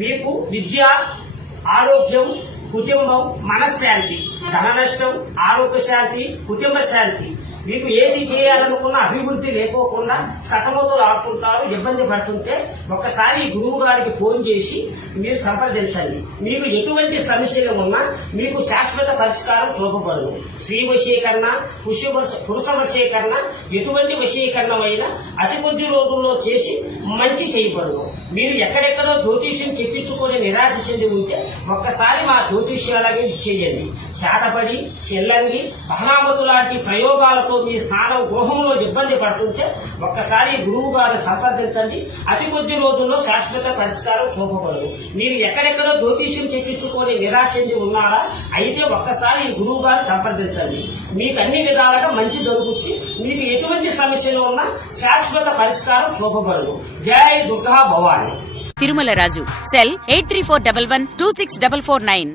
మీకు విద్య, ఆరోగ్యం, కుటుంబం, మనశ్శాంతి, ధన నష్టం, ఆరోగ్య శాంతి, కుటుంబ శాంతి. మీకు ఏది చేయాలనుకున్న అభివృద్ధి లేకోకుండా సతమతులు ఆడుతుంటారు, ఇబ్బంది పడుతుంటే ఒక్కసారి గురువు గారికి ఫోన్ చేసి మీరు సంప్రదించండి. మీకు ఎటువంటి సమస్యలు ఉన్నా మీకు శాశ్వత పరిష్కారం చూపబడదు. స్త్రీ వశీకరణ, పురుష వశీకరణ, ఎటువంటి వశీకరణమైనా అతి కొద్ది రోజుల్లో చేసి మంచి చేయబడదు. మీరు ఎక్కడెక్కడో జ్యోతిష్యం చెప్పించుకొని నిరాశ చెంది ఉంటే ఒక్కసారి మా జ్యోతిష్యాలకి చేయండి. శాతపడి, చెల్లంగి, బహనామతు లాంటి ప్రయోగాలతో మీ స్నానం గృహంలో ఇబ్బంది పడుతుంటే ఒక్కసారి గురువు గారిని సంప్రదించండి. అతి కొద్ది రోజుల్లో శాశ్వత పరిష్కారం చూపబడదు. మీరు ఎక్కడెక్కడో జ్యోతిష్యం చెప్పించుకొని నిరాశ చెంది ఉన్నారా? అయితే ఒక్కసారి గురువు గారిని సంప్రదించండి. మీకు అన్ని విధాలుగా మంచి జరుగుతుంది. మీకు ఎటువంటి సమస్యలు ఉన్నా శాశ్వత పరిష్కారం చూపబడదు. జై దుర్గా భవాని. తిరుమల రాజు. సెల్ 8341126449.